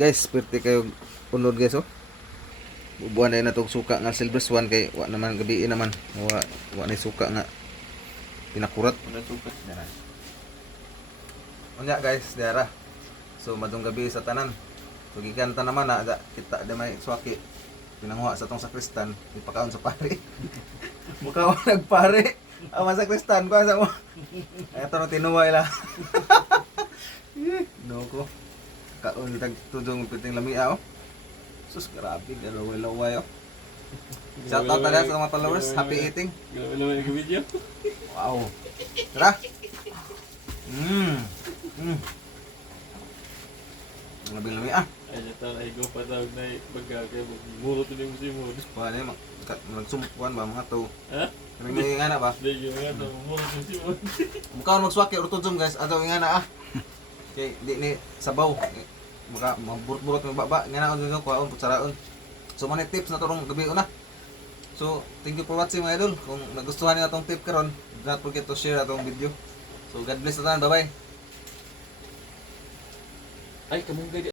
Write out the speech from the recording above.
Guys, pwerte kayo unod guys oh. Bubuan na itong suka nga silver swan kay wa naman gabi naman. Wa na suka nga pinakurat. Wala sukat. Unya guys, diara. So madung gabi sa tanan. So gikan ta naman na kita da may swaki. Pinanguha sa tong sakristan, ipakaon sa pare. Mukha nagpare. Ang sakristan ko sa mo. Eto no tinuwa ila. No ko. Kaon tag tudong piting lamia oh. Sus, grabe, galaway-laway oh. Shout out na sa mga followers, happy eating. Galaway yung video. Wow. Tara. Labi-labi ah. Ay, ito, ay go pa tawag na bagagay. Muro to yung musimod. Wala na, magsumpuan ba mga to. Ha? Kanang may ingana ba? Hindi, yung nga, muro to yung musimod. Mukha magswaki, ortodom guys, ataw ingana ah. Okay, di ni sabaw. Maka maburot-burot ng baba, ingana ko nyo, kuhaon, kutsaraon. So mga tips na turong gabi una. So, thank you for watching mga idol. Kung nagustuhan niyo itong tip karon, do not forget to share itong video. So, God bless na tayo. Bye-bye. Ay, kamong gadi.